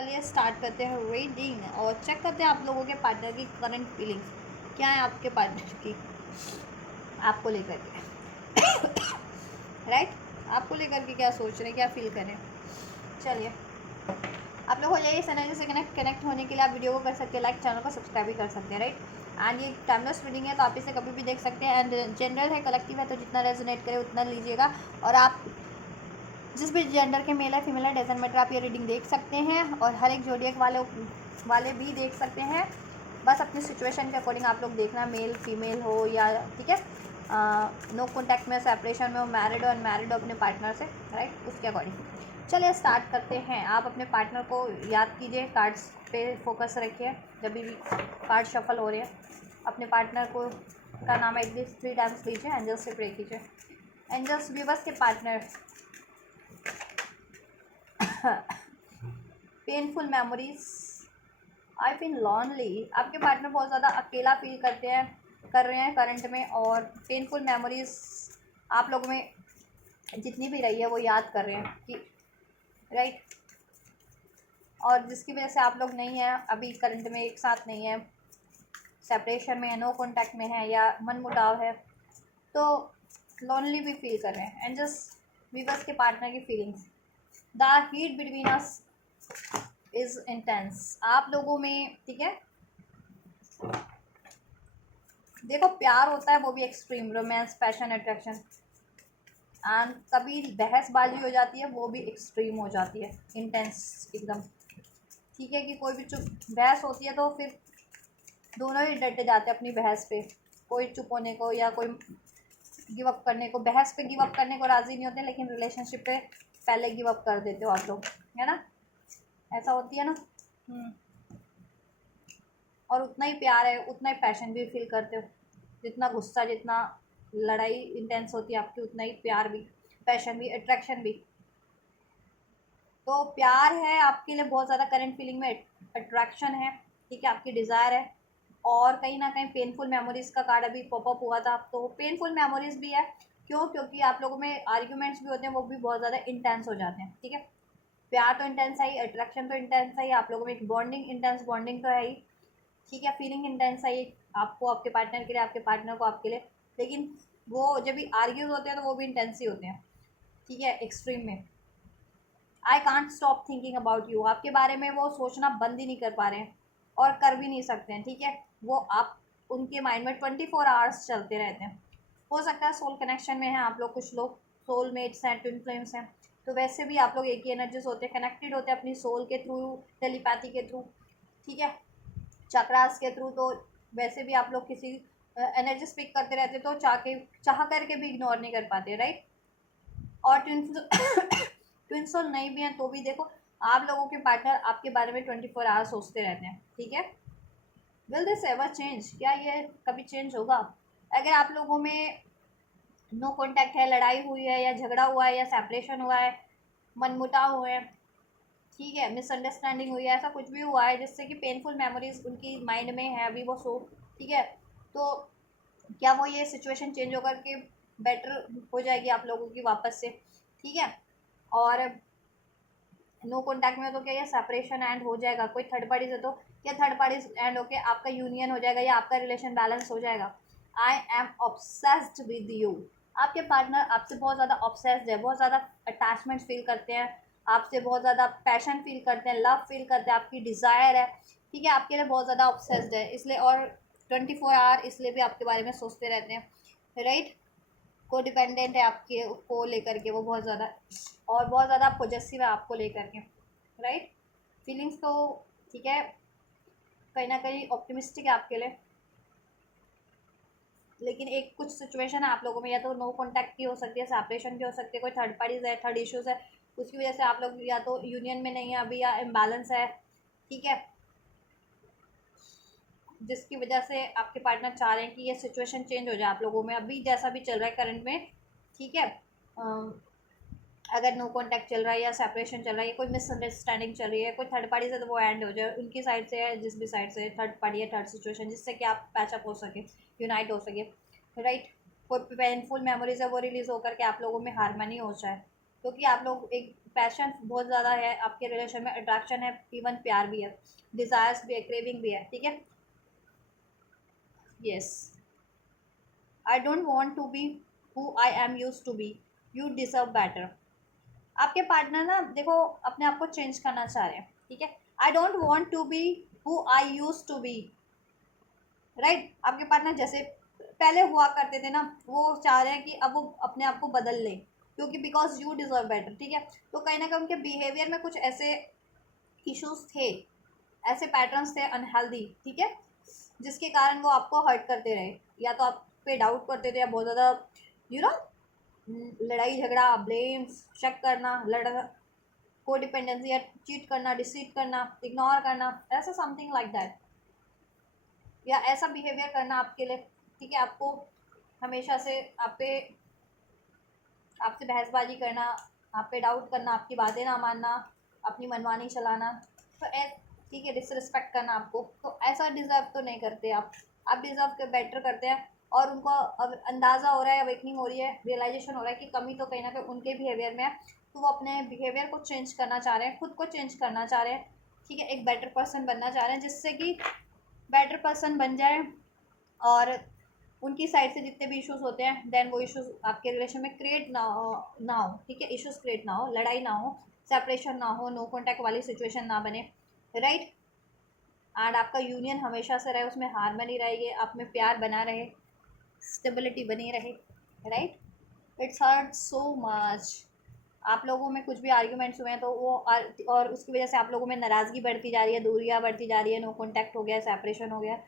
चलिए स्टार्ट करते हैं रीडिंग और चेक करते हैं आप लोगों के पार्टनर की करंट फीलिंग्स क्या है, आपके पार्टनर की आपको लेकर के राइट, आपको लेकर के क्या सोच रहे हैं, क्या फील कर रहे हैं। चलिए आप लोग हो जाइए इस एनर्जी से कनेक्ट होने के लिए आप वीडियो को कर सकते हैं लाइक, चैनल को सब्सक्राइब भी कर सकते हैं राइट। एंड ये टाइमलेस रीडिंग है तो आप इसे कभी भी देख सकते हैं। एंड जनरल है, कलेक्टिव है, तो जितना रेजोनेट करे उतना लीजिएगा। और आप जिस भी जेंडर के मेल है फीमेल है डजंट मैटर, आप ये रीडिंग देख सकते हैं और हर एक जोडियक वाले भी देख सकते हैं। बस अपनी सिचुएशन के अकॉर्डिंग आप लोग देखना, मेल फीमेल हो या ठीक है, नो कॉन्टैक्ट में, सेपरेशन में हो, मैरिड हो अनमैरिड हो अपने पार्टनर से राइट, उसके अकॉर्डिंग। चलिए स्टार्ट करते हैं। आप अपने पार्टनर को याद कीजिए, कार्ड्स पे फोकस रखिए जब भी कार्ड शफल हो रहे हैं। अपने पार्टनर को का नाम एटलीस्ट 3 टाइम्स लीजिए, एंजल्स से प्रे कीजिए। एंजल्स व्यूअर्स के partner painful memories, I feel lonely. आपके पार्टनर बहुत ज़्यादा अकेला फील कर रहे हैं करंट में, और पेनफुल मेमोरीज आप लोगों में जितनी भी रही है वो याद कर रहे हैं कि राइट, और जिसकी वजह से आप लोग नहीं हैं अभी करंट में, एक साथ नहीं है, सेपरेशन में है, नो कॉन्टैक्ट में है या मन मुटाव है, तो लॉनली भी फील कर रहे हैं। एंड जस्ट वीवर्स के पार्टनर की feelings, the heat between us is intense. आप लोगों में ठीक है, देखो प्यार होता है वो भी extreme, romance, passion, attraction, and कभी बहसबाजी हो जाती है वो भी एक्सट्रीम हो जाती है, इंटेंस एकदम। ठीक है कि कोई भी चुप बहस होती है तो फिर दोनों ही डटे जाते हैं अपनी बहस पे, कोई चुप होने को या कोई गिव अप करने को, बहस पे गिव अप करने को राज़ी नहीं होते, लेकिन रिलेशनशिप पे पहले गिव अप कर देते हो आप लोग, है ना, ऐसा होती है ना। और उतना ही प्यार है, उतना ही पैशन भी फील करते हो, जितना गुस्सा, जितना लड़ाई इंटेंस होती है आपकी, उतना ही प्यार भी, पैशन भी, अट्रैक्शन भी। तो प्यार है आपके लिए बहुत ज़्यादा करंट फीलिंग में, अट्रैक्शन है ठीक है, आपकी डिज़ायर है, और कहीं ना कहीं पेनफुल मेमोरीज़ का कार्ड अभी पॉपअप हुआ था, तो पेनफुल मेमोरीज़ भी है। क्यों? क्योंकि आप लोगों में आर्ग्यूमेंट्स भी होते हैं, वो भी बहुत ज़्यादा इंटेंस हो जाते हैं ठीक है। प्यार तो इंटेंस है ही, अट्रैक्शन तो इंटेंस है ही, आप लोगों में एक बॉन्डिंग, इंटेंस बॉन्डिंग तो है ही ठीक है, फीलिंग इंटेंस है ही आपको आपके पार्टनर के लिए, आपके पार्टनर को आपके लिए। लेकिन वो जब भी आर्ग्यूज होते हैं तो वो भी इंटेंस ही होते हैं ठीक है, एक्सट्रीम में। I can't stop thinking about you, आपके बारे में वो सोचना बंद ही नहीं कर पा रहे हैं और कर भी नहीं सकते हैं ठीक है। वो आप उनके माइंड में 24 आवर्स चलते रहते हैं। हो सकता है सोल कनेक्शन में हैं आप लोग, कुछ लोग सोल मेट्स हैं, ट्विन फ्लेम्स हैं, तो वैसे भी आप लोग एक ही एनर्जीज होते हैं, कनेक्टेड होते हैं अपनी सोल के थ्रू, टेलीपैथी के थ्रू ठीक है, चक्रास के थ्रू। तो वैसे भी आप लोग किसी एनर्जी स्पिक करते रहते तो चाह करके भी इग्नोर नहीं कर पाते राइट। और ट्विन सोल नहीं भी हैं तो भी देखो, आप लोगों के पार्टनर आपके बारे में 24 आवर्स सोचते रहते हैं ठीक है। विल दिस एवर चेंज, क्या ये कभी चेंज होगा? अगर आप लोगों में नो कॉन्टैक्ट है, लड़ाई हुई है या झगड़ा हुआ है या सेपरेशन हुआ है, मनमुटाव हुए हैं ठीक है, मिसअंडरस्टैंडिंग हुई है, ऐसा कुछ भी हुआ है जिससे कि पेनफुल मेमोरीज उनकी माइंड में है अभी वो सो ठीक है, तो क्या वो ये सिचुएशन चेंज होकर के बेटर हो जाएगी आप लोगों की वापस से ठीक है। और नो कॉन्टैक्ट में तो क्या ये सेपरेशन एंड हो जाएगा, कोई थर्ड पार्टी से तो क्या थर्ड पार्टी एंड होके आपका यूनियन हो जाएगा या आपका रिलेशन बैलेंस हो जाएगा। I am obsessed with you, आपके पार्टनर आपसे बहुत ज़्यादा ऑब्सेस्ड है, बहुत ज़्यादा अटैचमेंट फील करते हैं आपसे, बहुत ज़्यादा पैशन फील करते हैं, लव फील करते हैं, आपकी डिज़ायर है ठीक है, आपके लिए बहुत ज़्यादा ऑब्सेस्ड है इसलिए, और 24 आवर इसलिए भी आपके बारे में सोचते रहते हैं राइट। को डिपेंडेंट है आपके को लेकर के वो बहुत ज़्यादा, और बहुत ज़्यादा पॉजेसिव है आपको लेकर के राइट। फीलिंग्स तो ठीक है, कहीं ना कहीं ऑप्टिमिस्टिक है आपके लिए, लेकिन एक कुछ सिचुएशन है आप लोगों में, या तो नो कॉन्टैक्ट की हो सकती है, सेपरेशन की हो सकती है, कोई थर्ड पार्टीज है, थर्ड इश्यूज है, उसकी वजह से आप लोग या तो यूनियन में नहीं है अभी या इम्बैलेंस है ठीक है, जिसकी वजह से आपके पार्टनर चाह रहे हैं कि ये सिचुएशन चेंज हो जाए आप लोगों में, अभी जैसा भी चल रहा है करंट में ठीक है। अगर नो कॉन्टैक्ट चल रहा है या सेपरेशन चल रहा है या कोई मिसअंडरस्टैंडिंग चल रही है, कोई थर्ड पार्टी से, तो वो एंड हो जाए उनकी साइड से है, जिस भी साइड से थर्ड पार्टी है, थर्ड सिचुएशन, जिससे कि आप पैचअप हो सके, यूनाइट हो सके राइट। कोई पेनफुल मेमोरीज है वो रिलीज होकर के आप लोगों में हारमनी हो जाए क्योंकि आप लोग एक पैशन बहुत ज़्यादा है आपके रिलेशन में, अट्रैक्शन है, इवन प्यार भी है, डिज़ायर्स भी है, क्रेविंग भी है, ठीक है। Yes, I don't want to be who I am use to be, you deserve better. आपके पार्टनर ना देखो अपने आप को चेंज करना चाह रहे हैं, ठीक है। I don't want to be who I use to be, right. आपके पार्टनर जैसे पहले हुआ करते थे ना, वो चाह रहे हैं कि अब वो अपने आप को बदल ले, क्योंकि बिकॉज यू डिजर्व बेटर, ठीक है। तो कहीं ना कहीं उनके बिहेवियर में कुछ ऐसे इश्यूज थे, ऐसे पैटर्न्स थे अनहेल्दी, ठीक है, जिसके कारण वो आपको हर्ट करते रहे, या तो आप पे डाउट करते थे, या बहुत ज़्यादा यू नो लड़ाई झगड़ा, ब्लेम्स, शक करना, लड़ को डिपेंडेंसी, या चीट करना, डिसीट करना, इग्नोर करना, ऐसा समथिंग लाइक दैट, या ऐसा बिहेवियर करना आपके लिए, ठीक है। आपको हमेशा से आपसे बहसबाजी करना, आप पे डाउट करना, आपकी बातें ना मानना, अपनी मनमानी चलाना, तो ठीक है, डिसरिस्पेक्ट करना आपको, तो ऐसा डिज़र्व तो नहीं करते आप डिज़र्व के बेटर करते हैं। और उनको अब अंदाज़ा हो रहा है, अवेकनिंग हो रही है, रियलाइजेशन हो रहा है कि कमी तो कहीं ना कहीं उनके बिहेवियर में है, तो वो अपने बिहेवियर को चेंज करना चाह रहे हैं, खुद को चेंज करना चाह रहे हैं, ठीक है, एक बेटर पर्सन बनना चाह रहे हैं, जिससे कि बेटर पर्सन बन जाए, और उनकी साइड से जितने भी इश्यूज होते हैं, देन वो इश्यूज आपके रिलेशन में क्रिएट ना हो, ठीक है, इश्यूज क्रिएट ना हो, लड़ाई ना हो, सेपरेशन ना हो, नो कॉन्टैक्ट वाली सिचुएशन ना बने, राइट। एंड आपका यूनियन हमेशा से रहे, उसमें हारमनी रहेगी, आप में प्यार बना रहे, स्टेबिलिटी बनी रहे, right. It's hurt so much, आप लोगों में कुछ भी आर्ग्यूमेंट्स हुए हैं तो वो और उसकी वजह से आप लोगों में नाराज़गी बढ़ती जा रही है, दूरियां बढ़ती जा रही है, नो कॉन्टैक्ट हो गया, सेपरेशन हो गया,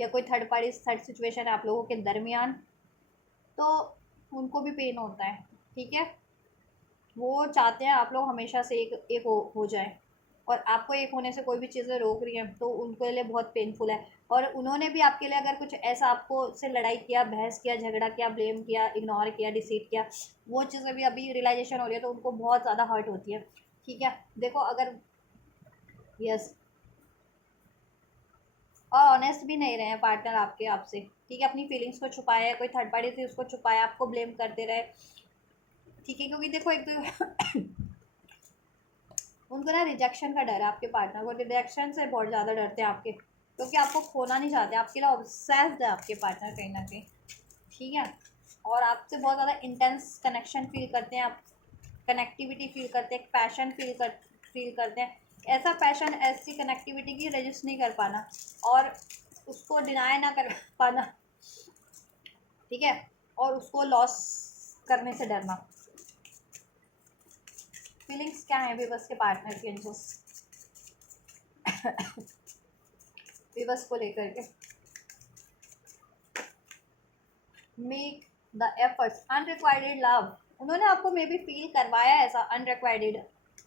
या कोई थर्ड सिचुएशन है आप लोगों के दरमियान, तो उनको भी पेन होता है, ठीक है। वो चाहते हैं आप लोग हमेशा से एक हो जाए, और आपको एक होने से कोई भी चीज़ें रोक रही हैं तो उनके लिए बहुत पेनफुल है। और उन्होंने भी आपके लिए अगर कुछ ऐसा आपको से लड़ाई किया, बहस किया, झगड़ा किया, ब्लेम किया, इग्नोर किया, डिसीट किया, वो चीज़ें भी अभी रियलाइजेशन हो रही है, तो उनको बहुत ज़्यादा हर्ट होती है, ठीक है। देखो अगर यस, और ऑनेस्ट भी नहीं रहे हैं पार्टनर आपके आपसे, ठीक है, अपनी फीलिंग्स को छुपाया है, कोई थर्ड पार्टी से उसको छुपाया, आपको ब्लेम करते रहे, ठीक है, क्योंकि देखो एक तो उनको ना रिजेक्शन का डर है, आपके पार्टनर को रिजेक्शन से बहुत ज़्यादा डरते हैं आपके, क्योंकि आपको खोना नहीं चाहते, आपके लिए ऑब्सेस्ड है आपके पार्टनर कहीं ना कहीं, ठीक है। और आपसे बहुत ज़्यादा इंटेंस कनेक्शन फील करते हैं आप, कनेक्टिविटी फील करते हैं, पैशन फील करते हैं, ऐसा पैशन, ऐसी कनेक्टिविटी की रजिस्ट नहीं कर पाना, और उसको डिनाई ना कर पाना, ठीक है, और उसको लॉस करने से डरना। फीलिंग्स क्या है विवश के पार्टनर की, विवश को लेकर के, make the efforts, unrequired love, उन्होंने आपको मे बी फील करवाया ऐसा अनरिक्वायर्ड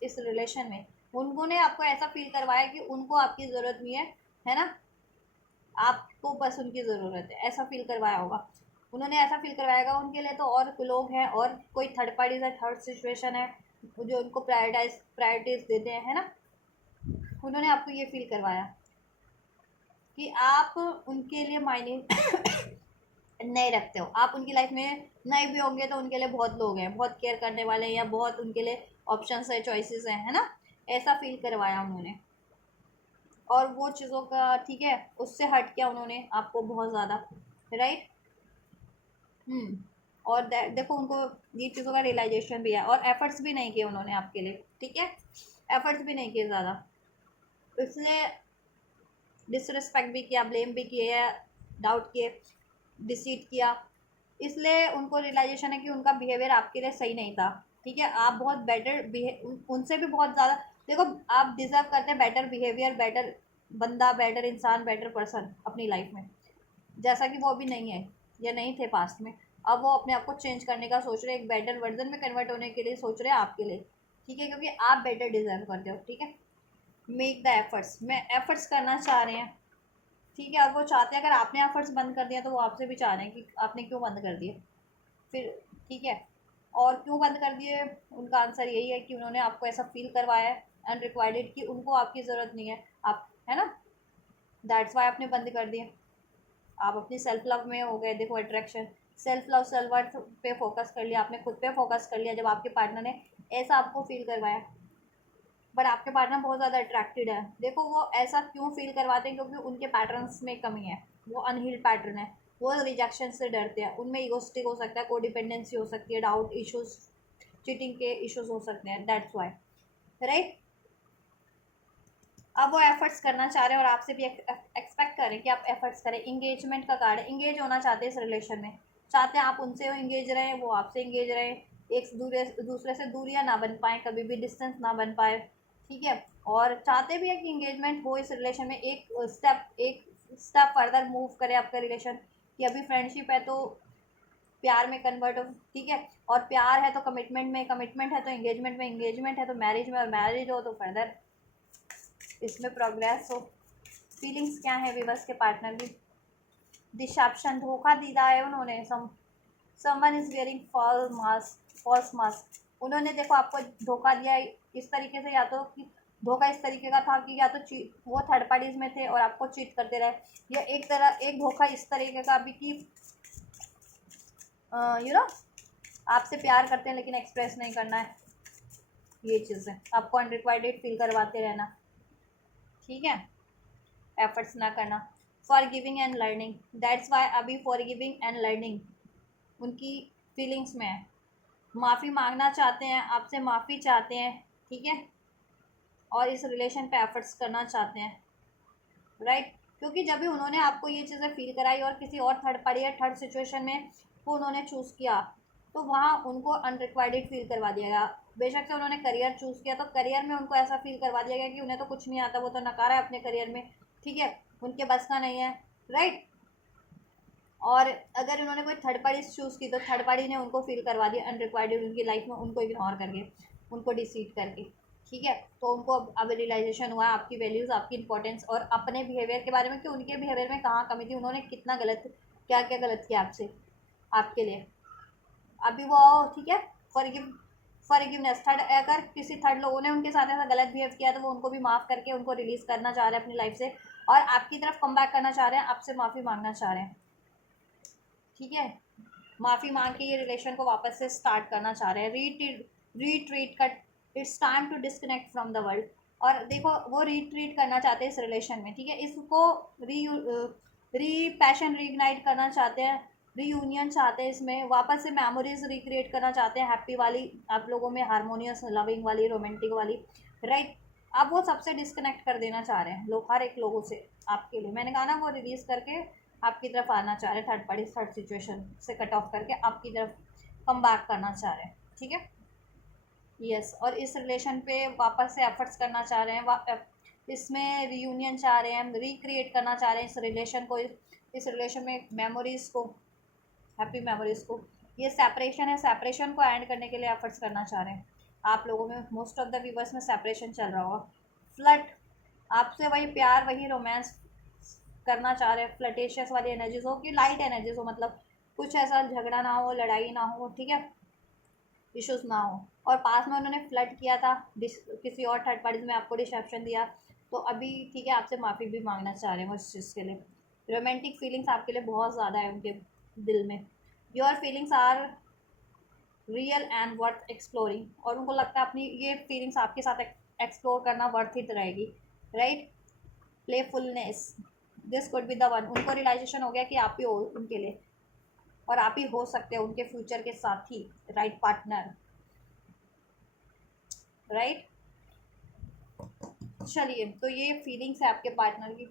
इस रिलेशन में, उन्होंने आपको ऐसा फील करवाया कि उनको आपकी ज़रूरत नहीं है ना, आपको बस उनकी ज़रूरत है, ऐसा फील करवाया होगा उन्होंने, ऐसा फील करवाएगा उनके लिए तो और लोग हैं, और कोई थर्ड पार्टी है, थर्ड सिचुएशन है जो उनको प्रायोरिटीज देते हैं, है ना। उन्होंने आपको ये फील करवाया कि आप उनके लिए मायने नहीं रखते हो, आप उनकी लाइफ में नहीं भी होंगे तो उनके लिए बहुत लोग हैं, बहुत केयर करने वाले हैं, या बहुत उनके लिए ऑप्शंस है, चॉइसेस हैं, है ना, ऐसा फील करवाया उन्होंने। और वो चीज़ों का, ठीक है, उससे हट किया उन्होंने आपको बहुत ज़्यादा, राइट। और देखो उनको ये चीज़ों का रियलाइजेशन भी है, और एफर्ट्स भी नहीं किए उन्होंने आपके लिए, ठीक है, एफर्ट्स भी नहीं किए ज़्यादा, इसलिए डिसरिस्पेक्ट भी किया, ब्लेम भी किए, डाउट किए, डिसीट किया, इसलिए उनको रियलाइजेशन है कि उनका बिहेवियर आपके लिए सही नहीं था, ठीक है। आप बहुत बेटर उनसे भी बहुत ज़्यादा, देखो आप डिज़र्व करते हैं बेटर बिहेवियर, बेटर बंदा, बेटर इंसान, बेटर पर्सन अपनी लाइफ में, जैसा कि वो अभी नहीं है, या नहीं थे पास्ट में। अब वो अपने आप को चेंज करने का सोच रहे हैं, एक बेटर वर्जन में कन्वर्ट होने के लिए सोच रहे हैं आपके लिए, ठीक है, क्योंकि आप बेटर डिज़र्व करते हो, ठीक है। मेक द एफर्ट्स, में एफर्ट्स करना चाह रहे हैं, ठीक है, और वो चाहते हैं, अगर आपने एफर्ट्स बंद कर दिया तो वो आपसे भी चाह रहे हैं कि आपने क्यों बंद कर दिए फिर, ठीक है। और क्यों बंद कर दिए, उनका आंसर यही है कि उन्होंने आपको ऐसा फील करवाया है अनरिक्वायर्ड कि उनको आपकी ज़रूरत नहीं है, आप, है ना, दैट्स वाई आपने बंद कर दिया। आप अपनी सेल्फ लव में हो गए, देखो attraction, self love, self worth पे फोकस कर लिया आपने, खुद पे फोकस कर लिया जब आपके पार्टनर ने ऐसा आपको फील करवाया, बट आपके पार्टनर बहुत ज़्यादा अट्रैक्टेड है। देखो वो ऐसा क्यों फील करवाते हैं, क्योंकि उनके पैटर्न्स में कमी है, वो अनहील्ड पैटर्न है, वो रिजेक्शन से डरते हैं, उनमें ईगोस्टिक हो सकता है, कोडिपेंडेंसी हो सकती है, डाउट इश्यूज, चीटिंग के इश्यूज हो सकते हैं, दैट्स वाई, राइट। अब वो एफर्ट्स करना चाह रहे हैं और आपसे भी एक्सपेक्ट करें कि आप एफर्ट्स करें। इंगेजमेंट का कार्ड है, इंगेज होना चाहते हैं इस रिलेशन में, चाहते हैं आप उनसे इंगेज रहें, वो आपसे इंगेज रहें, एक दूसरे से दूरियां ना बन पाए, कभी भी डिस्टेंस ना बन पाए, ठीक है। और चाहते भी है कि इंगेजमेंट हो इस रिलेशन में, एक स्टेप फर्दर मूव करे आपका रिलेशन, कि अभी फ्रेंडशिप है तो प्यार में कन्वर्ट हो, ठीक है। और प्यार है तो कमिटमेंट में, कमिटमेंट है तो एंगेजमेंट में, एंगेजमेंट है तो मैरिज में, और मैरिज हो तो फर्दर इसमें प्रोग्रेस हो। फीलिंग्स क्या है विवर्स के पार्टनर की? डिसेप्शन, धोखा दिया है उन्होंने, someone is wearing false mask, उन्होंने देखो आपको धोखा दिया है इस तरीके से, या तो कि धोखा इस तरीके का था कि या तो वो थर्ड पार्टीज में थे और आपको चीट करते रहे, या एक धोखा इस तरीके का भी कि यू नो आपसे प्यार करते हैं लेकिन एक्सप्रेस नहीं करना है, ये चीज़ें आपको अनरिक्वाइटेड फील करवाते रहना, ठीक है, एफर्ट्स ना करना। For giving and learning, that's why अभी फॉर गिविंग एंड लर्निंग उनकी फीलिंग्स में है, माफ़ी मांगना चाहते हैं, आपसे माफ़ी चाहते हैं, ठीक है, और इस रिलेशन पे एफर्ट्स करना चाहते हैं, राइट। क्योंकि जब भी उन्होंने आपको ये चीज़ें फील कराई और किसी और थर्ड पार्टी या थर्ड सिचुएशन में वो उन्होंने चूज़ किया, तो वहाँ उनको अनरिक्वायर्ड फील करवा दिया गया। बेशक से उन्होंने करियर चूज़ किया तो करियर में उनको ऐसा फील करवा दिया गया कि उन्हें तो कुछ नहीं आता, वो तो नकारा है अपने करियर में, ठीक है, उनके बस का नहीं है, राइट। और अगर उन्होंने कोई थर्ड पार्टी चूज़ की तो थर्ड पार्टी ने उनको फील करवा दिया अनरिक्वायर्ड उनकी लाइफ में, उनको इग्नोर करके, उनको डिसीट करके, ठीक है। तो उनको अब रियलाइजेशन हुआ आपकी वैल्यूज़, आपकी इंपॉर्टेंस और अपने बिहेवियर के बारे में, कि उनके बिहेवियर में कहाँ कमी थी, उन्होंने कितना गलत, क्या क्या गलत किया आपसे, आपके लिए। अभी वो, ठीक है, फॉरगिवनेस, थर्ड, अगर किसी थर्ड लोगों ने उनके साथ ऐसा गलत बिहेव किया तो वो उनको भी माफ़ करके उनको रिलीज़ करना चाह रहे हैं अपनी लाइफ से, और आपकी तरफ कम बैक करना चाह रहे हैं, आपसे माफ़ी मांगना चाह रहे हैं, ठीक है। माफ़ी मांग के ये रिलेशन को वापस से स्टार्ट करना चाह रहे हैं, रीट्रीट कर, it's time to disconnect from the world. और देखो वो रीट्रीट करना चाहते हैं इस रिलेशन में, ठीक है, इसको री पैशन रीइग्नाइट करना चाहते हैं, रीयूनियन चाहते हैं, इसमें वापस से मेमोरीज रिक्रिएट करना चाहते हैं, हैप्पी वाली, आप लोगों में हारमोनियस लविंग वाली, रोमांटिक वाली, राइट। अब वो सबसे डिस्कनेक्ट कर देना चाह रहे हैं लोग, हर एक लोगों से, आपके लिए मैंने कहा ना, वो रिलीज़ करके आपकी तरफ आना चाह रहे हैं, थर्ड पार्टी थर्ड सिचुएशन से कट ऑफ करके आपकी तरफ कम बैक करना चाह रहे हैं, ठीक है। यस, और इस रिलेशन पे वापस से एफर्ट्स करना चाह रहे हैं, इसमें रीयूनियन चाह रहे हैं, रिक्रिएट करना चाह रहे हैं इस रिलेशन को, इस रिलेशन में मेमोरीज़ को, हैप्पी मेमोरीज़ को। ये सेपरेशन है, सेपरेशन को एंड करने के लिए एफर्ट्स करना चाह रहे हैं। आप लोगों में मोस्ट ऑफ द व्यूवर्स में सेपरेशन चल रहा होगा। फ्लर्ट, आपसे वही प्यार, वही रोमांस करना चाह रहे हैं, फ्लटेशियस वाली एनर्जीज हो कि लाइट एनर्जीज हो, मतलब कुछ ऐसा झगड़ा ना हो, लड़ाई ना हो, ठीक है, इश्यूज ना हो। और पास में उन्होंने फ्लर्ट किया था, किसी और थर्ड पार्टीज में आपको डिसेप्शन दिया, तो अभी ठीक है आपसे माफ़ी भी मांगना चाह रहे हैं वो इस चीज़ के लिए। रोमांटिक फीलिंग्स आपके लिए बहुत ज़्यादा है उनके दिल में, your feelings are real and worth exploring, और उनको लगता है अपनी ये फीलिंग्स आपके साथ एक्सप्लोर करना वर्थ इट रहेगी, right. Playfulness, this could be the one, उनको रियलाइजेशन हो गया कि आप ही हो उनके लिए, और आप ही हो सकते हैं उनके फ्यूचर के साथी, राइट पार्टनर, राइट। चलिए, तो ये फीलिंग्स है आपके पार्टनर की,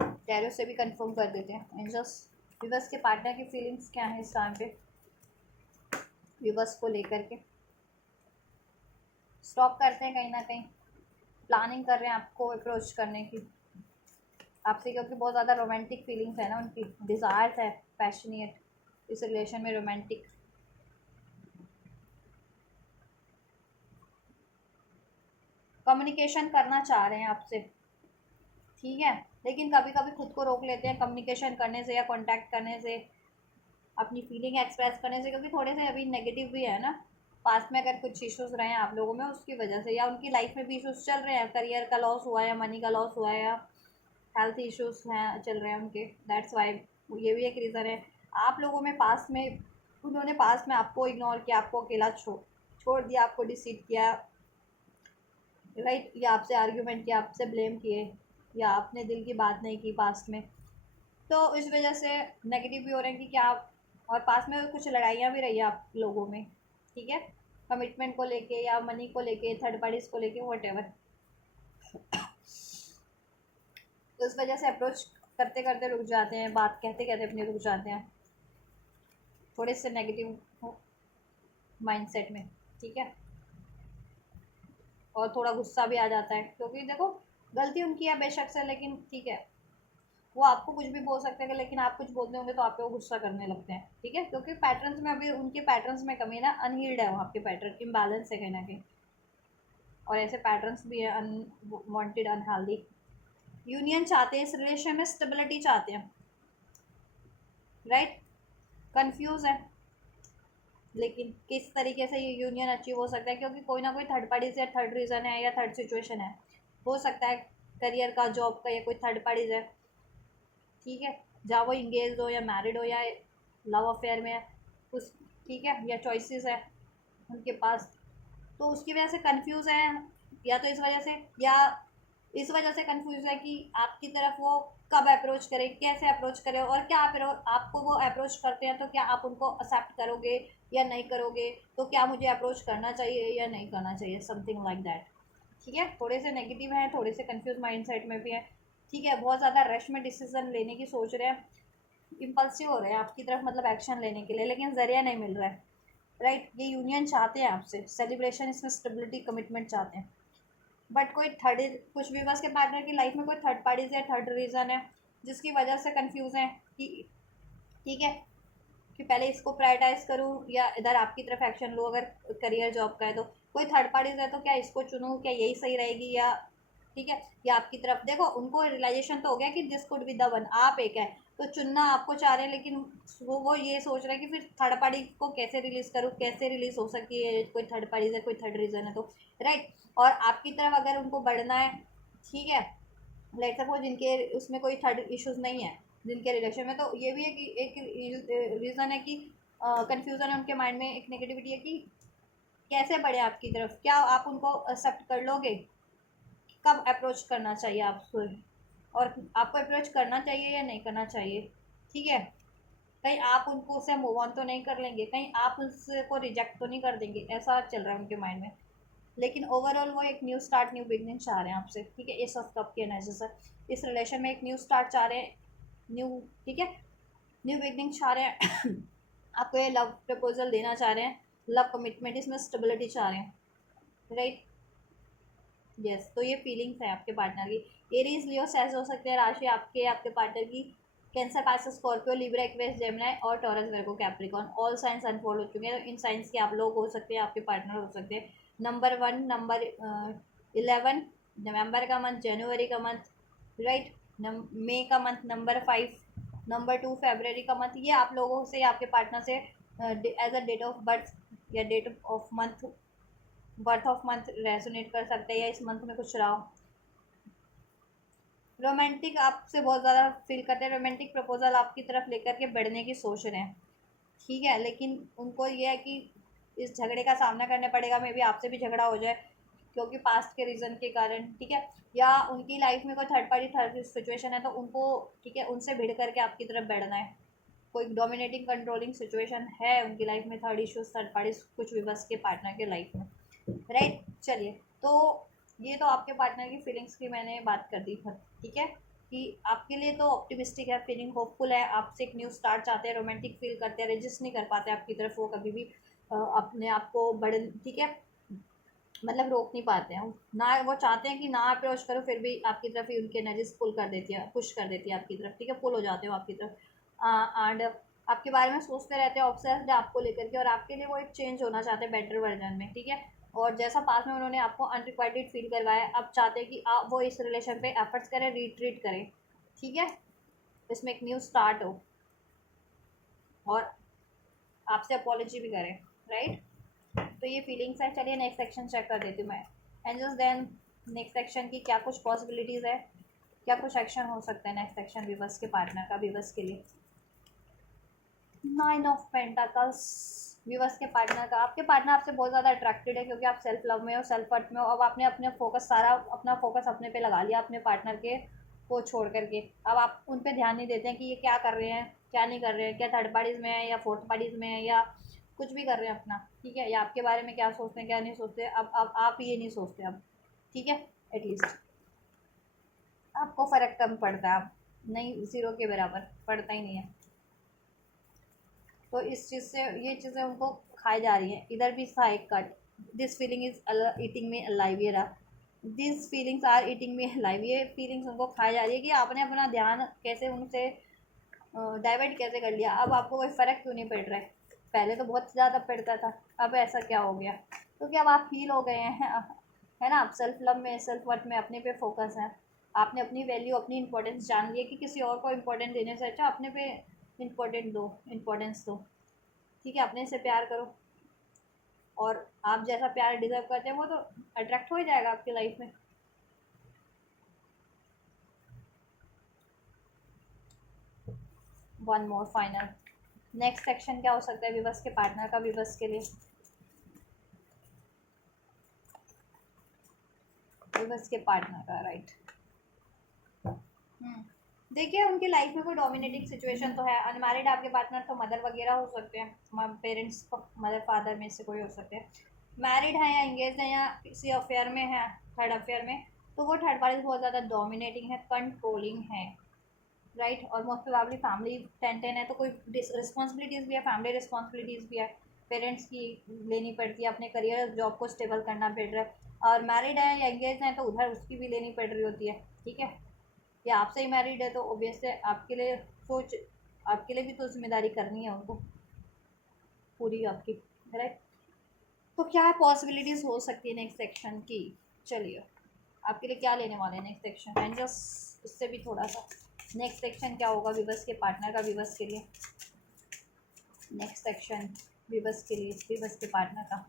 टैरो से भी कंफर्म कर देते हैं एंजल्स, विवर्स के पार्टनर की फीलिंग्स क्या है इस टाइम पे विवर्स को लेकर के। स्टॉक करते हैं कहीं ना कहीं, प्लानिंग कर रहे हैं आपको अप्रोच करने की आपसे, क्योंकि बहुत ज़्यादा रोमांटिक फीलिंग्स है ना उनकी, डिज़ायर्स है पैशनेट इस रिलेशन में, रोमांटिक। कम्युनिकेशन करना चाह रहे हैं आपसे, ठीक है, लेकिन कभी कभी खुद को रोक लेते हैं कम्युनिकेशन करने से या कांटेक्ट करने से, अपनी फीलिंग एक्सप्रेस करने से, क्योंकि थोड़े से अभी नेगेटिव भी है ना, पास्ट में अगर कुछ इश्यूज रहे हैं आप लोगों में उसकी वजह से, या उनकी लाइफ में भी इश्यूज चल रहे हैं, करियर का लॉस हुआ है या मनी का लॉस हुआ है या हेल्थ इश्यूज हैं चल रहे हैं उनके, दैट्स वाई, ये भी एक रीज़न है। आप लोगों में पास में उन्होंने पास में आपको इग्नोर किया, आपको अकेला छोड़ दिया, आपको डिसीट किया, राइट, या आपसे आर्ग्यूमेंट किया, आपसे ब्लेम किए, या आपने दिल की बात नहीं की पास्ट में, तो इस वजह से नेगेटिव भी हो रहे हैं कि क्या आप, और पास में कुछ लड़ाइयाँ भी रही है आप लोगों में, ठीक है, कमिटमेंट को लेके या मनी को लेके, थर्ड पार्टीज को लेके, वट एवर। तो इस वजह से अप्रोच करते करते रुक जाते हैं, बात कहते कहते अपने रुक जाते हैं, थोड़े से नेगेटिव माइंडसेट में, ठीक है, और थोड़ा गुस्सा भी आ जाता है, क्योंकि देखो गलती उनकी है बेशक से, लेकिन ठीक है, वो आपको कुछ भी बोल सकते हैं, लेकिन आप कुछ बोलते होंगे तो आप पे वो गुस्सा करने लगते हैं, ठीक है, क्योंकि पैटर्न्स में अभी उनके पैटर्न्स में कमी है ना, अनहील्ड है वहाँ आपके पैटर्न, इम्बैलेंस है कहीं ना कहीं, और ऐसे पैटर्न्स भी है अनवांटेड, अनहेल्दी। यूनियन चाहते हैं, इस रिलेशन में स्टेबिलिटी चाहते हैं, राइट, कंफ्यूज है, लेकिन किस तरीके से ये यूनियन अचीव हो सकता है, क्योंकि कोई ना कोई थर्ड पार्टी से, थर्ड रीज़न है या थर्ड सिचुएशन है, हो सकता है करियर का, जॉब का, या कोई थर्ड पार्टी है, ठीक है, जहाँ वो इंगेज हो या मैरिड हो या लव अफेयर में है उस, ठीक है, या चॉइसेस है उनके पास, तो उसकी वजह से कंफ्यूज है, या तो इस वजह से, या इस वजह से कंफ्यूज है कि आपकी तरफ वो कब अप्रोच करे, कैसे अप्रोच करे, और क्या आपको वो अप्रोच करते हैं तो क्या आप उनको एक्सेप्ट करोगे या नहीं करोगे, तो क्या मुझे अप्रोच करना चाहिए या नहीं करना चाहिए, समथिंग लाइक दैट, ठीक है, थोड़े से नेगेटिव हैं, थोड़े से कंफ्यूज माइंडसेट में भी है, ठीक है, बहुत ज़्यादा रश में डिसीजन लेने की सोच रहे हैं, इम्पल्सिव हो रहे हैं आपकी तरफ, मतलब एक्शन लेने के लिए, लेकिन जरिया नहीं मिल रहा है, राइट, ये यूनियन चाहते हैं आपसे, सेलिब्रेशन, इसमें स्टेबिलिटी, कमिटमेंट चाहते हैं, बट कोई थर्ड, कुछ भी बस के पार्टनर की लाइफ में कोई थर्ड पार्टीज या थर्ड रीज़न है जिसकी वजह से कंफ्यूज है कि, ठीक है, कि पहले इसको प्रायोरिटाइज करूँ या इधर आपकी तरफ एक्शन लूँ, अगर करियर जॉब का है तो कोई थर्ड पार्टीज है तो क्या इसको चुनूँ, क्या यही सही रहेगी, या ठीक है, या आपकी तरफ देखो, उनको रियलाइजेशन तो हो गया कि this could be the one, आप एक है, तो चुनना आपको चाह रहे हैं, लेकिन वो ये सोच रहे हैं कि फिर थर्ड पार्टी को कैसे रिलीज करूँ, कैसे रिलीज हो सकती है, कोई थर्ड पार्टी है, कोई थर्ड रीज़न है, तो राइट, और आपकी तरफ अगर उनको बढ़ना है, ठीक है, लेट सपोज जिनके उसमें कोई थर्ड इश्यूज नहीं है जिनके रिलेशन में, तो ये भी है कि एक रीज़न है कि कंफ्यूजन है उनके माइंड में, एक नेगेटिविटी है कि कैसे बढ़े आपकी तरफ, क्या आप उनको एक्सेप्ट कर लोगे, कब अप्रोच करना चाहिए आपको, और आपको अप्रोच करना चाहिए या नहीं करना चाहिए, ठीक है, कहीं आप उनको उससे मूव ऑन तो नहीं कर लेंगे, कहीं आप उसको रिजेक्ट तो नहीं कर देंगे, ऐसा चल रहा है उनके माइंड में, लेकिन ओवरऑल वो एक न्यू स्टार्ट, न्यू बिगनिंग चाह रहे हैं आपसे, ठीक है, इस ऑफ कप की एनर्जी से, इस रिलेशन में एक न्यू स्टार्ट चाह रहे हैं, न्यू, ठीक है, न्यू बिगनिंग चाह रहे हैं आपको ये लव प्रपोजल देना चाह रहे हैं, लव कमिटमेंट, इसमें स्टेबिलिटी चाह रहे हैं, राइट, यस, तो ये फीलिंग्स है आपके पार्टनर की, एरीज लियो सेस हो सकते हैं राशि आपके आपके पार्टनर की, cancer, Pisces, Scorpio, Libra, Aquarius, Gemini और टॉरस, वर्गो, कैप्रिकॉर्न, ऑल साइंस अनफोल्ड हो चुके हैं, तो इन साइंस के आप लोग हो सकते हैं, आपके पार्टनर हो सकते हैं, नंबर 1, नंबर 11 नवंबर का मंथ, जनवरी का मंथ, राइट, मई का मंथ, नंबर 5, नंबर 2 फरवरी का मंथ, ये आप लोगों से, आपके पार्टनर से as a date of birth या date of month, birth of month resonate कर सकते हैं, या इस मंथ में कुछ रहा हो, रोमांटिक आपसे बहुत ज़्यादा फील करते हैं, रोमांटिक प्रपोजल आपकी तरफ लेकर के बढ़ने की सोच रहे हैं, ठीक है, लेकिन उनको ये है कि इस झगड़े का सामना करना पड़ेगा, मे बी आपसे भी झगड़ा हो जाए, क्योंकि पास्ट के रीज़न के कारण, ठीक है, या उनकी लाइफ में कोई थर्ड पार्टी, थर्ड सिचुएशन है, तो उनको, ठीक है, उनसे भिड़ करके आपकी तरफ बढ़ना है, कोई डोमिनेटिंग कंट्रोलिंग सिचुएशन है उनकी लाइफ में, थर्ड इश्यूज, थर्ड पार्टी, कुछ भी बस के पार्टनर के लाइफ में, राइट, चलिए, तो ये तो आपके पार्टनर की फीलिंग्स की मैंने बात कर दी, ठीक है, कि आपके लिए तो ऑप्टिमिस्टिक है, फीलिंग होपफुल है, आपसे एक न्यू स्टार्ट चाहते हैं, रोमांटिक फील करते हैं, रजिस्ट नहीं कर पाते आपकी तरफ वो कभी भी, अपने आप को बड़े, ठीक है, मतलब रोक नहीं पाते हैं ना, वो चाहते हैं कि ना अप्रोच करो, फिर भी आपकी तरफ ही उनकी एनर्जी पुल कर देती है, पुश कर देती है आपकी तरफ, ठीक है, पुल हो जाते हो आपकी तरफ, एंड आपके बारे में सोचते रहते हैं, ऑब्सेस्ड है आपको लेकर के, और आपके लिए वो एक चेंज होना चाहते हैं बेटर वर्जन में, ठीक है, और जैसा पास में उन्होंने आपको अनरिक्वाइटेड फील करवाया, अब चाहते हैं कि आप वो इस रिलेशन पे एफर्ट्स करें, रिट्रीट करें, ठीक है, इसमें एक न्यू स्टार्ट हो, और आपसे अपॉलॉजी भी करें, राइट, तो ये फीलिंग्स है, चलिए नेक्स्ट सेक्शन चेक कर देती हूँ मैं, एंजल्स, देन नेक्स्ट सेक्शन की क्या कुछ पॉसिबिलिटीज़ है, क्या कुछ एक्शन हो सकता है नेक्स्ट सेक्शन विवस के पार्टनर का विवस के लिए, 9 ऑफ पेंटाकल्स, व्यूअर्स के पार्टनर का, आपके पार्टनर आपसे बहुत ज़्यादा अट्रैक्टेड है क्योंकि आप सेल्फ लव में हो, सेल्फ वर्थ में हो। अब आपने अपने फोकस सारा अपना फोकस अपने पे लगा लिया, अपने पार्टनर के को छोड़ करके। अब आप उन पे ध्यान नहीं देते हैं कि ये क्या कर रहे हैं, क्या नहीं कर रहे हैं, क्या थर्ड पार्टीज़ में है या फोर्थ पार्टीज़ में है या कुछ भी कर रहे हैं अपना, ठीक है, या आपके बारे में क्या सोचते हैं क्या नहीं सोचते। अब आप ये नहीं सोचते अब, ठीक है, एटलीस्ट आपको फ़र्क कम पड़ता है, अब नहीं, ज़ीरो के बराबर पड़ता ही नहीं है। तो इस चीज़ से ये चीज़ें उनको खाई जा रही हैं। इधर भी था एक cut, this feeling is eating me alive, ये रहा, this feelings are eating me alive, ये फीलिंग्स उनको खाई जा रही है कि आपने अपना ध्यान कैसे उनसे डाइवर्ट कैसे कर लिया। अब आपको कोई फ़र्क क्यों नहीं पड़ रहा है, पहले तो बहुत ज़्यादा पड़ता था, अब ऐसा क्या हो गया, क्योंकि अब आप हील हो गए हैं, है ना, आप सेल्फ लव में सेल्फ वर्थ में अपने पे फोकस है। आपने अपनी वैल्यू अपनी इंपॉर्टेंस जान ली है कि किसी और को इम्पोर्टेंट देने से अच्छा अपने पे इम्पोर्टेंस दो, ठीक है, अपने से प्यार करो और आप जैसा प्यार डिजर्व करते हैं वो तो अट्रैक्ट हो ही जाएगा आपकी लाइफ में। One more final, next section क्या हो सकता है विवश के पार्टनर का, विवश के लिए, विवश के पार्टनर का, राइट। देखिए उनकी लाइफ में कोई डोमिनेटिंग सिचुएशन तो है, अनमैरिड आपके पार्टनर तो मदर वगैरह हो सकते हैं, पेरेंट्स मदर फादर में से कोई हो सकते हैं। मैरिड है या इंगेज है या किसी अफेयर में है, थर्ड अफेयर में, तो वो थर्ड पार्टी बहुत ज़्यादा डोमिनेटिंग है, कंट्रोलिंग है, राइट। और मोस्ट प्रोबेबली फैमिली 10-10 है, तो कोई रिस्पॉन्सिबिलिटीज़ भी है, फैमिली रिस्पॉन्सिबिलिटीज़ भी है, पेरेंट्स की लेनी पड़ती है, अपने करियर जॉब को स्टेबल करना पड़ रहा है। और मैरिड है या एंगेज है तो उधर उसकी भी लेनी पड़ रही होती है, ठीक है, या आपसे ही मैरिड है तो ऑब्वियस है आपके लिए सोच, आपके लिए भी तो जिम्मेदारी करनी है उनको पूरी आपकी, राइट। तो क्या पॉसिबिलिटीज़ हो सकती है नेक्स्ट सेक्शन की, चलिए आपके लिए क्या लेने वाले हैं नेक्स्ट सेक्शन, एंड जस्ट उससे भी थोड़ा सा नेक्स्ट सेक्शन क्या होगा विवश के पार्टनर का, विवश के लिए नेक्स्ट सेक्शन, विवश के लिए, विवश के पार्टनर का।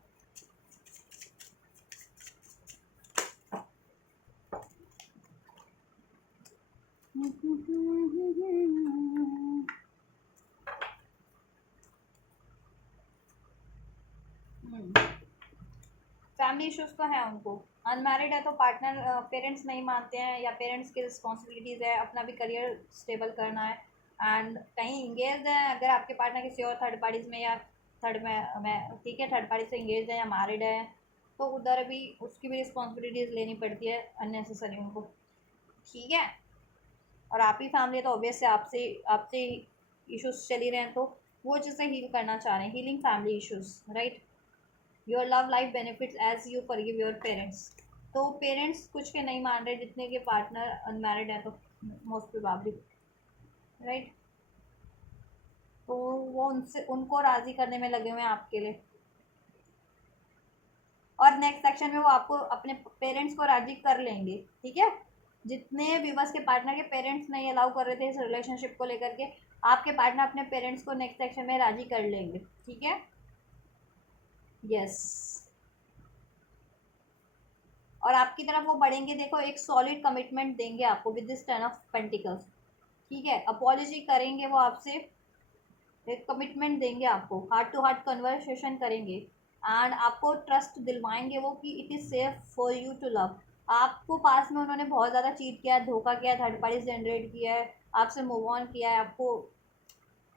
फैमिली इश्यूज तो है उनको, अनमैरिड है तो पार्टनर पेरेंट्स नहीं मानते हैं या पेरेंट्स की रिस्पॉन्सिबिलिटीज़ है, अपना भी करियर स्टेबल करना है। एंड कहीं इंगेज है अगर आपके पार्टनर किसी और थर्ड पार्टीज़ में या थर्ड में ठीक है, थर्ड पार्टी से इंगेज है या मैरिड है, तो उधर भी उसकी भी रिस्पॉन्सिबिलिटीज़ लेनी पड़ती है अननेसेसरी उनको, ठीक है। और आप ही फैमिली है तो ऑब्वियस है आपसे आपसे इश्यूज चली रहे हैं, तो वो चीज़ें हील करना चाह रहे हैं, healing family issues, right. Your love life benefits as you forgive your parents, तो पेरेंट्स कुछ के नहीं मान रहे जितने के पार्टनर अनमैरिड है, तो मोस्ट प्रोबेबली, राइट। तो वो उनसे उनको राज़ी करने में लगे हुए हैं आपके लिए, और नेक्स्ट सेक्शन में वो आपको अपने पेरेंट्स को राज़ी कर लेंगे, ठीक है। जितने विवश के पार्टनर के पेरेंट्स नहीं अलाउ कर रहे थे इस रिलेशनशिप को लेकर के, आपके पार्टनर अपने पेरेंट्स को नेक्स्ट सेक्शन में राज़ी कर लेंगे, ठीक है, यस। और आपकी तरफ वो बढ़ेंगे, देखो एक सॉलिड कमिटमेंट देंगे आपको विद दिस 10 ऑफ पेंटिकल्स, ठीक है, अपॉलॉजी करेंगे वो आपसे, एक कमिटमेंट देंगे आपको, हार्ट टू हार्ट कन्वर्सेशन करेंगे एंड आपको ट्रस्ट दिलवाएंगे वो कि it is safe for you to love. आपको पास में उन्होंने बहुत ज़्यादा चीट किया है, धोखा किया है, थर्ड पार्टी जनरेट किया है, आपसे मूव ऑन किया है, आपको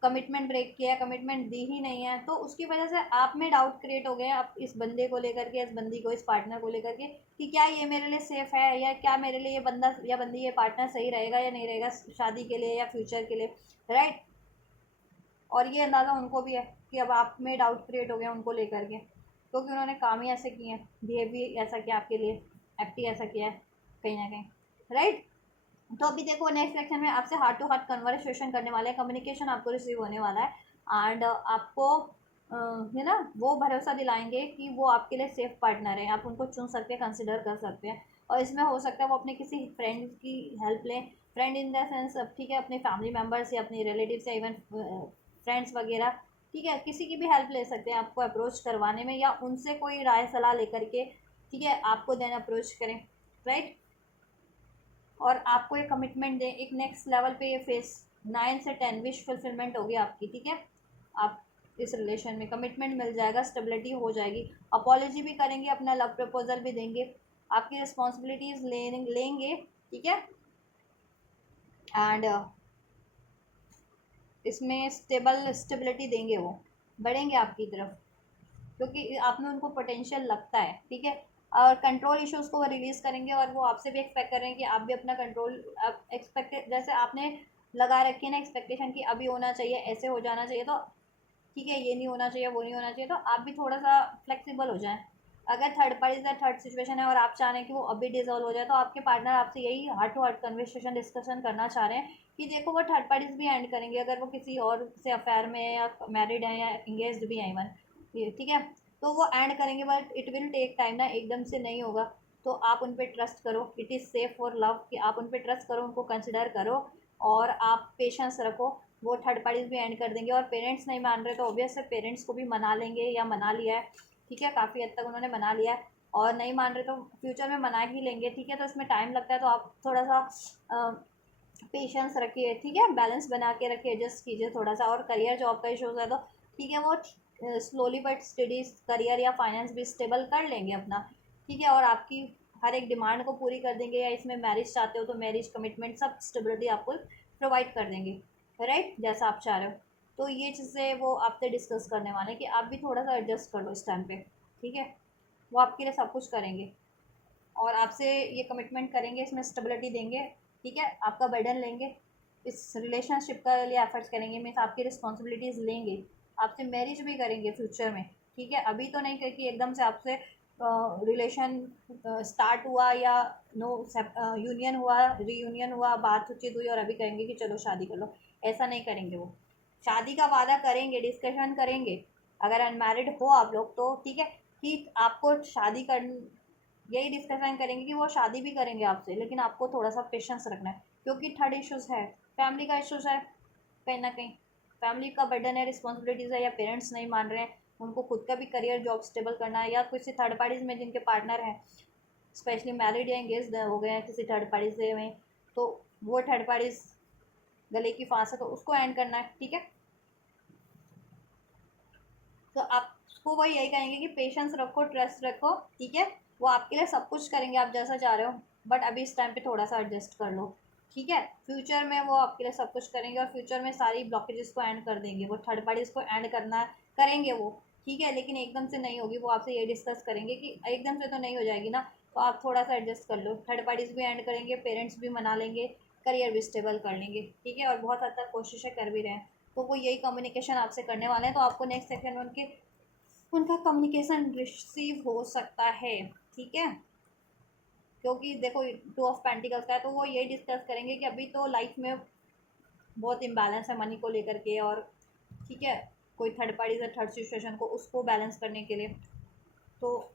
कमिटमेंट ब्रेक किया है, कमिटमेंट दी ही नहीं है, तो उसकी वजह से आप में डाउट क्रिएट हो गए हैं आप इस बंदे को लेकर के, इस बंदी को, इस पार्टनर को लेकर के, कि क्या ये मेरे लिए सेफ़ है या क्या मेरे लिए ये बंदा या बंदी ये पार्टनर सही रहेगा या नहीं रहेगा शादी के लिए या फ्यूचर के लिए, राइट। और ये अंदाज़ा उनको भी है कि अब आप में डाउट क्रिएट हो गया उनको लेकर के, क्योंकि उन्होंने काम ही ऐसे किए हैं, बिहेव भी ऐसा किया आपके लिए, एक्ट ही ऐसा किया है कहीं ना कहीं, राइट। तो अभी देखो नेक्स्ट सेक्शन में आपसे हार्ट टू हार्ट कन्वर्सेशन करने वाले हैं, कम्युनिकेशन आपको रिसीव होने वाला है एंड आपको है ना वो भरोसा दिलाएंगे कि वो आपके लिए सेफ पार्टनर है, आप उनको चुन सकते हैं, कंसिडर कर सकते हैं। और इसमें हो सकता है वो अपने किसी फ्रेंड की हेल्प लें, फ्रेंड इन द सेंस ठीक है अपने फैमिली मेम्बर्स या अपने रिलेटिव्स या इवन फ्रेंड्स वगैरह, ठीक है, किसी की भी हेल्प ले सकते हैं आपको अप्रोच करवाने में, या उनसे कोई राय सलाह लेकर के, ठीक है, आपको देन अप्रोच करें, राइट। और आपको एक कमिटमेंट दें, एक नेक्स्ट लेवल पे ये फेस 9 से 10 विश फुलफिलमेंट होगी आपकी, ठीक है। आप इस रिलेशन में, कमिटमेंट मिल जाएगा, स्टेबिलिटी हो जाएगी, अपॉलॉजी भी करेंगे, अपना लव प्रपोजल भी देंगे, आपकी रिस्पॉन्सिबिलिटीज लेंगे, ठीक है। एंड इसमें स्टेबिलिटी देंगे, वो बढ़ेंगे आपकी तरफ, क्योंकि आप में उनको पोटेंशियल लगता है, ठीक है। और कंट्रोल इश्यूज को वो रिलीज करेंगे, और वो आपसे भी एक्सपेक्ट कर रहे हैं कि आप भी अपना कंट्रोल, आप एक्सपेक्ट जैसे आपने लगा रखी है ना एक्सपेक्टेशन कि अभी होना चाहिए, ऐसे हो जाना चाहिए, तो ठीक है, ये नहीं होना चाहिए, वो नहीं होना चाहिए, तो आप भी थोड़ा सा फ्लेक्सिबल हो जाएं। अगर थर्ड पार्टी से थर्ड सिचुएशन है और आप चाह रहे हैं कि वो अभी डिजोल्व हो जाए, तो आपके पार्टनर आपसे यही heart to heart conversation discussion करना चाह रहे हैं कि देखो वो थर्ड पार्टीज भी एंड करेंगे, अगर वो किसी और से अफेयर में है, या मैरिड है, या इंगेज भी है इवन, ठीक है, तो वो एंड करेंगे, but it will take time ना, एकदम से नहीं होगा। तो आप उन पर ट्रस्ट करो, it is safe for love, कि आप उन पर ट्रस्ट करो, उनको कंसिडर करो, और आप पेशेंस रखो, वो थर्ड पार्टीज भी एंड कर देंगे। और पेरेंट्स नहीं मान रहे तो ऑब्वियस है पेरेंट्स को भी मना लेंगे, या मना लिया है, ठीक है, काफ़ी हद तक उन्होंने मना लिया है, और नहीं मान रहे तो फ्यूचर में मना ही लेंगे, ठीक है। तो इसमें टाइम लगता है, तो आप थोड़ा सा पेशेंस रखिए, ठीक है, बैलेंस बना के रखिए, एडजस्ट कीजिए थोड़ा सा। और करियर जॉब का इशूज़ है तो ठीक है, वो स्लोली बट स्टडीज करियर या फाइनेंस भी स्टेबल कर लेंगे अपना, ठीक है, और आपकी हर एक डिमांड को पूरी कर देंगे, या इसमें मैरिज चाहते हो तो मैरिज कमिटमेंट सब स्टेबिलिटी आपको प्रोवाइड कर देंगे, राइट, जैसा आप चाह रहे हो। तो ये चीज़ें वो आपसे डिस्कस करने वाले हैं कि आप भी थोड़ा सा एडजस्ट कर लो इस टाइम पे, ठीक है, वो आपके लिए सब कुछ करेंगे, और आपसे ये कमिटमेंट करेंगे, इसमें स्टेबिलिटी देंगे, ठीक है, आपका बर्डन लेंगे, इस रिलेशनशिप का लिए एफर्ट्स करेंगे, मीन्स आपकी रिस्पॉन्सिबिलिटीज़ लेंगे, आपसे मैरिज भी करेंगे फ्यूचर में, ठीक है। अभी तो नहीं कि एकदम से आपसे रिलेशन स्टार्ट हुआ, या नो यूनियन हुआ, रीयूनियन हुआ, बातचीत हुई और अभी कहेंगे कि चलो शादी कर लो, ऐसा नहीं करेंगे वो। शादी का वादा करेंगे, डिस्कशन करेंगे, अगर अनमैरिड हो आप लोग तो ठीक है, कि आपको शादी कर, यही डिस्कशन करेंगे कि वो शादी भी करेंगे आपसे, लेकिन आपको थोड़ा सा पेशेंस रखना है, क्योंकि थर्ड इश्यूज़ है, फैमिली का इश्यूज़ है, कहीं ना कहीं फैमिली का बर्डन है, रिस्पॉन्सिबिलिटीज़ है, या पेरेंट्स नहीं मान रहे हैं, उनको खुद का भी करियर जॉब स्टेबल करना है, या किसी थर्ड पार्टीज में जिनके पार्टनर हैं, स्पेशली मैरिड या एंगेज हो गए हैं किसी थर्ड पार्टी से में, तो वो थर्ड पार्टीज गले की फांस है, तो उसको एंड करना है, ठीक है। तो आपको वो यही कहेंगे कि पेशेंस रखो, ट्रस्ट रखो, ठीक है, वो आपके लिए सब कुछ करेंगे आप जैसा चाह रहे हो, बट अभी इस टाइम पे थोड़ा सा एडजस्ट कर लो, ठीक है। फ्यूचर में वो आपके लिए सब कुछ करेंगे, और फ्यूचर में सारी ब्लॉकेजेस को एंड कर देंगे, वो थर्ड पार्टीज को एंड करना करेंगे वो, ठीक है, लेकिन एकदम से नहीं होगी, वो आपसे ये डिस्कस करेंगे कि एकदम से तो नहीं हो जाएगी ना, तो आप थोड़ा सा एडजस्ट कर लो, थर्ड पार्टीज भी एंड करेंगे, पेरेंट्स भी मना लेंगे, करियर भी स्टेबल कर लेंगे, ठीक है, और बहुत हद तक कोशिशें कर भी रहे हैं, तो वो यही कम्युनिकेशन आपसे करने वाले हैं। तो आपको नेक्स्ट सेक्शन में उनका कम्युनिकेशन रिसीव हो सकता है, ठीक है, क्योंकि देखो टू ऑफ पेंटिकल्स का है, तो वो यही डिस्कस करेंगे कि अभी तो लाइफ में बहुत इम्बैलेंस है मनी को लेकर के, और ठीक है, कोई थर्ड पार्टी से थर्ड सिचुएशन को उसको बैलेंस करने के लिए, तो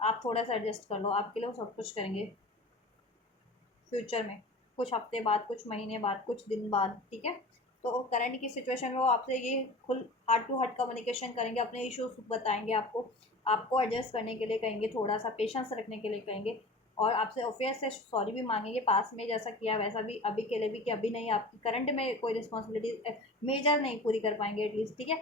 आप थोड़ा सा एडजस्ट कर लो, आपके लिए वो सब कुछ करेंगे फ्यूचर में, कुछ हफ्ते बाद, कुछ महीने बाद, कुछ दिन बाद, ठीक है। तो करंट की सिचुएशन में वो आपसे ये खुल हार्ट टू हार्ट कम्युनिकेशन करेंगे, अपने इश्यूज बताएंगे आपको, आपको एडजस्ट करने के लिए कहेंगे, थोड़ा सा पेशेंस रखने के लिए कहेंगे, और आपसे ऑफिस से सॉरी भी मांगेंगे, पास में जैसा किया वैसा भी अभी के लिए भी, कि अभी नहीं, आपकी करंट में कोई रिस्पॉन्सिबिलिटी मेजर नहीं पूरी कर पाएंगे एटलीस्ट, ठीक है।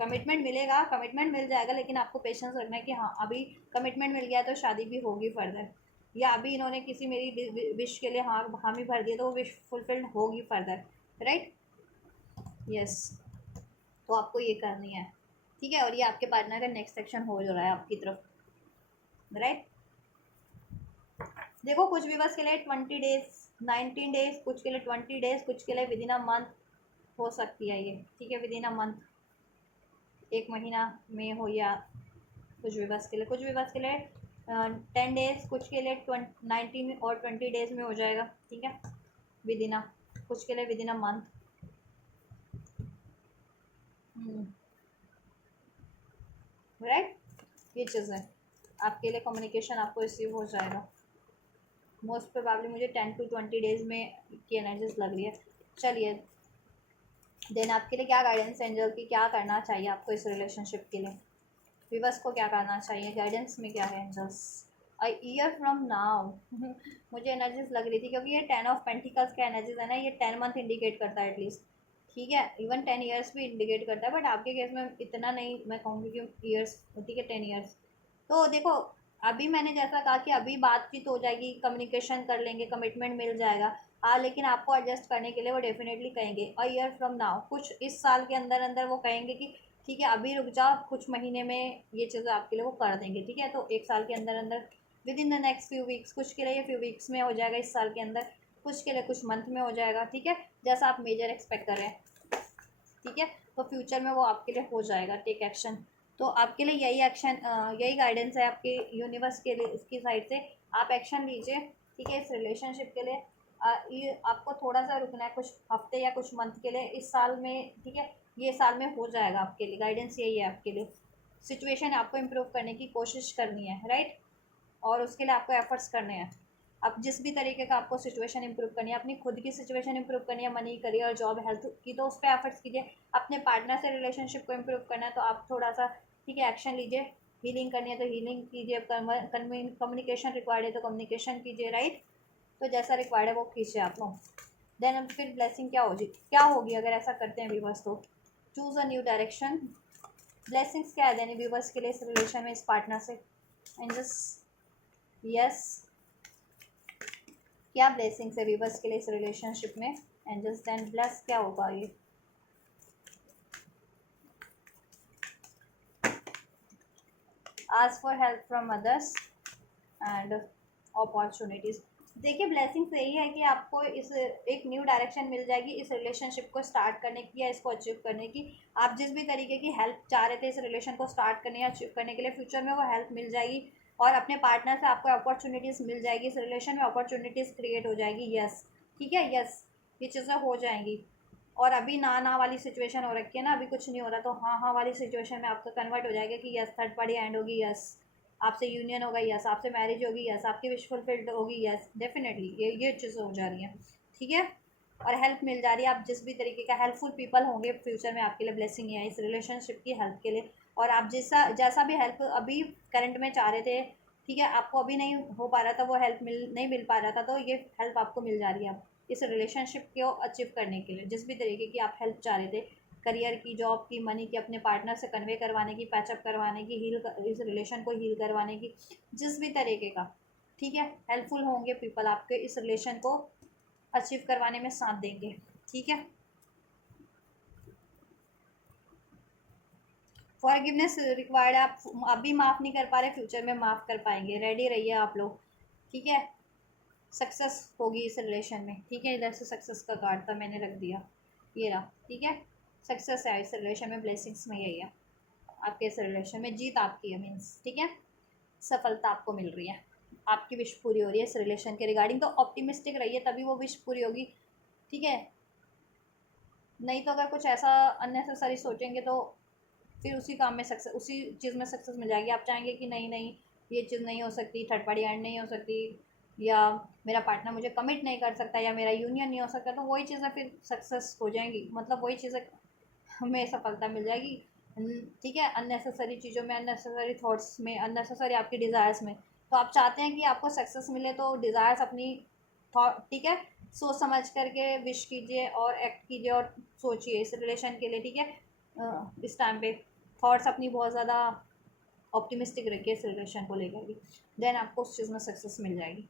कमिटमेंट मिलेगा, कमिटमेंट मिल जाएगा, लेकिन आपको पेशेंस रखना है कि हाँ अभी कमिटमेंट मिल गया तो शादी भी होगी फर्दर, या अभी इन्होंने किसी मेरी विश के लिए हाँ हामी भर दिया तो वो विश फुलफिल्ड होगी फर्दर, राइट, यस। तो आपको ये करनी है, ठीक है, और ये आपके पार्टनर का नेक्स्ट सेक्शन हो जो रहा है आपकी तरफ, राइट। देखो कुछ भी बस के लिए 20 डेज, 19 डेज, कुछ के लिए 20 डेज, कुछ के लिए विद इन अ मंथ हो सकती है ये, ठीक है, विद इन अ मंथ, एक महीना में हो, या कुछ भी बस के लिए, कुछ भी बस के लिए 10 डेज, कुछ के लिए 19 और 20 डेज में हो जाएगा, ठीक है, विद इन अ, कुछ के लिए with in a month, right, ये चीज़ है, आपके लिए कम्युनिकेशन आपको रिसीव हो जाएगा, मोस्ट प्रोबेबली मुझे 10 to 20 डेज में की एनर्जीज लग रही है। चलिए, देन आपके लिए क्या गाइडेंस एंजल की, क्या करना चाहिए आपको इस रिलेशनशिप के लिए, विवस को क्या करना चाहिए, गाइडेंस में क्या है angels, a year from now. मुझे एनर्जीज लग रही थी, क्योंकि ये 10 ऑफ पेंटिकल्स का एनर्जीज है ना, ये 10 मंथ इंडिकेट करता है एटलीस्ट, ठीक है। इवन 10 ईयर्स भी इंडिकेट करता है, बट आपके केस में इतना नहीं मैं कहूँगी कि ईयर्स, ठीक है 10 ईयर्स। तो देखो अभी मैंने जैसा कहा कि अभी बातचीत हो जाएगी, कम्युनिकेशन कर लेंगे, कमिटमेंट मिल जाएगा। हाँ, लेकिन आपको एडजस्ट करने के लिए वो डेफिनेटली कहेंगे। अ ईयर फ्रॉम नाउ, कुछ इस साल के अंदर अंदर वो कहेंगे कि ठीक है अभी रुक जा, कुछ महीने में ये चीज़ें आपके लिए वो कर देंगे। ठीक है, तो एक साल के अंदर अंदर, with in the next few weeks, कुछ के लिए फ्यू वीक्स में हो जाएगा इस साल के अंदर, कुछ के लिए कुछ मंथ में हो जाएगा। ठीक है, जैसा आप मेजर एक्सपेक्ट कर रहे हैं। ठीक है, तो फ्यूचर में वो आपके लिए हो जाएगा। Take action. तो आपके लिए यही एक्शन, यही गाइडेंस है आपके यूनिवर्स के लिए, इसकी साइड से आप एक्शन लीजिए। ठीक है, इस रिलेशनशिप के लिए ये आपको थोड़ा सा रुकना है, कुछ हफ्ते या कुछ मंथ के लिए इस साल में। ठीक है, ये साल में हो जाएगा आपके लिए, गाइडेंस यही है आपके लिए। सिचुएशन आपको इम्प्रूव करने की कोशिश करनी है, राइट, और उसके लिए आपको एफर्ट्स करने हैं। अब जिस भी तरीके का आपको सिचुएशन इंप्रूव करनी है, अपनी खुद की सिचुएशन इंप्रूव करनी है, मनी, करियर, जॉब, हेल्थ की, तो उस पर एफर्ट्स कीजिए। अपने पार्टनर से रिलेशनशिप को इम्प्रूव करना है तो आप थोड़ा सा, ठीक है, एक्शन लीजिए। हीलिंग करनी है तो हीलिंग कीजिए, कम्युनिकेशन रिक्वायर्ड है तो कम्युनिकेशन कीजिए, राइट। तो जैसा रिक्वायर्ड है वो कीजिए आप लोग। देन अब फिर ब्लेसिंग क्या होगी अगर ऐसा करते हैं व्यूवर्स, तो choose a new direction. Blessings क्या है देने व्यूवर्स के लिए इस रिलेशन में, इस पार्टनर से? एंड जस्ट यस, क्या ब्लेसिंग्स है व्यूवर्स के लिए इस रिलेशनशिप में? एंजल्स देन ब्लेस क्या होगा ये? Ask for help from others and opportunities. देखिए ब्लेसिंग्स यही है कि आपको इस एक न्यू डायरेक्शन मिल जाएगी इस रिलेशनशिप को स्टार्ट करने की या इसको अचीव करने की। आप जिस भी तरीके की हेल्प चाह रहे थे इस रिलेशन को स्टार्ट करने या अचीव करने के लिए, फ्यूचर में वो हेल्प मिल जाएगी। और अपने पार्टनर से आपको अपॉर्चुनिटीज़ मिल जाएगी, इस रिलेशन में अपॉर्चुनिटीज़ क्रिएट हो जाएगी। यस, ठीक है, यस, ये चीज़ें हो जाएंगी। और अभी ना ना वाली सिचुएशन हो रखी है ना, अभी कुछ नहीं हो रहा, तो हाँ हाँ वाली सिचुएशन में आपका कन्वर्ट हो जाएगा कि यस, थर्ड पार्टी एंड होगी, यस, आपसे यूनियन होगा, यस, आपसे मैरिज होगी, यस, आपकी विश फुलफिल्ड होगी, यस, डेफिनेटली ये चीज़ें हो जा रही हैं। ठीक है, और हेल्प मिल जा रही है। आप जिस भी तरीके का हेल्पफुल पीपल होंगे फ्यूचर में आपके लिए ब्लेसिंग है इस रिलेशनशिप की हेल्प के लिए। और आप जैसा जैसा भी हेल्प अभी करंट में चाह रहे थे, ठीक है, आपको अभी नहीं हो पा रहा था, वो हेल्प नहीं मिल पा रहा था, तो ये हेल्प आपको मिल जा रही है अब इस रिलेशनशिप को अचीव करने के लिए। जिस भी तरीके की आप हेल्प चाह रहे थे, करियर की, जॉब की, मनी की, अपने पार्टनर से कन्वे करवाने की, पैचअप करवाने की, इस रिलेशन को हील करवाने की, जिस भी तरीके का, ठीक है, हेल्पफुल होंगे पीपल आपके इस रिलेशन को अचीव करवाने में साथ देंगे। ठीक है, फॉरगिवनेस रिक्वायर्ड है। आप अभी माफ़ नहीं कर पा रहे, फ्यूचर में माफ़ कर पाएंगे, रेडी रहिए आप लोग। ठीक है, सक्सेस होगी इस रिलेशन में। ठीक है, इधर से सक्सेस का कार्ड था, मैंने रख दिया, ये रहा। ठीक है, सक्सेस है इस रिलेशन में, ब्लेसिंग्स में यही है आपके इस रिलेशन में, जीत आपकी है मीन्स। ठीक है, सफलता आपको मिल रही है, आपकी विश पूरी हो रही है इस रिलेशन के रिगार्डिंग। तो ऑप्टिमिस्टिक रहिए, तभी वो विश पूरी होगी। ठीक है, नहीं तो अगर कुछ ऐसा अननेसेसरी सोचेंगे तो फिर उसी काम में सक्सेस, उसी चीज़ में सक्सेस मिल जाएगी। आप चाहेंगे कि नहीं नहीं ये चीज़ नहीं हो सकती, थर्ड पार्टी एंड नहीं हो सकती, या मेरा पार्टनर मुझे कमिट नहीं कर सकता, या मेरा यूनियन नहीं हो सकता, तो वही चीज़ें फिर सक्सेस हो जाएंगी, मतलब वही चीज़ें हमें सफलता मिल जाएगी। ठीक है, अननेसेसरी चीज़ों में, अननेसेसरी थॉट्स में, अननेसेसरी आपकी डिज़ायर्स में। तो आप चाहते हैं कि आपको सक्सेस मिले, तो डिज़ायर्स अपनी थॉट, ठीक है, सोच समझ करके विश कीजिए और एक्ट कीजिए और सोचिए इस रिलेशन के लिए। ठीक है, इस टाइम पे थॉट्स अपनी बहुत ज़्यादा ऑप्टिमिस्टिक रखिए इस रिलेशन को लेकर भी, देन आपको उस चीज़ में सक्सेस मिल जाएगी।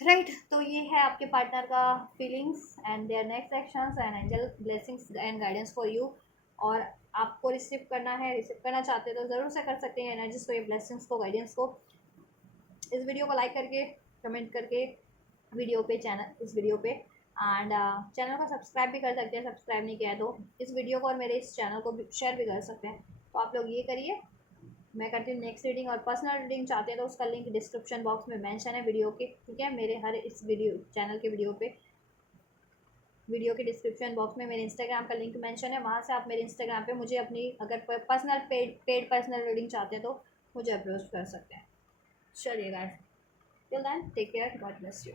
राइट, तो ये है आपके पार्टनर का feelings and their next actions and angel blessings and guidance for you. और आपको रिसीव करना है, रिसीव करना चाहते हो तो ज़रूर से कर सकते हैं एनर्जीज को, ये ब्लेसिंग्स को, गाइडेंस को। इस वीडियो को लाइक करके, कमेंट करके वीडियो पे, चैनल इस वीडियो पे, एंड चैनल को सब्सक्राइब भी कर सकते हैं, सब्सक्राइब नहीं किया है तो इस वीडियो को और मेरे इस चैनल को भी शेयर भी कर सकते हैं। तो आप लोग ये करिए। मैं करती हूँ नेक्स्ट रीडिंग, और पर्सनल रीडिंग चाहते हैं तो उसका लिंक डिस्क्रिप्शन बॉक्स में मेंशन है वीडियो के। ठीक है, मेरे हर इस वीडियो चैनल के वीडियो के डिस्क्रिप्शन बॉक्स में मेरे इंस्टाग्राम का लिंक मेंशन है, वहाँ से आप मेरे इंस्टाग्राम पे मुझे अपनी अगर पर्सनल पेड पर्सनल रीडिंग चाहते हैं तो मुझे अप्रोच कर सकते हैं। चलिए guys, till then take care, God bless you.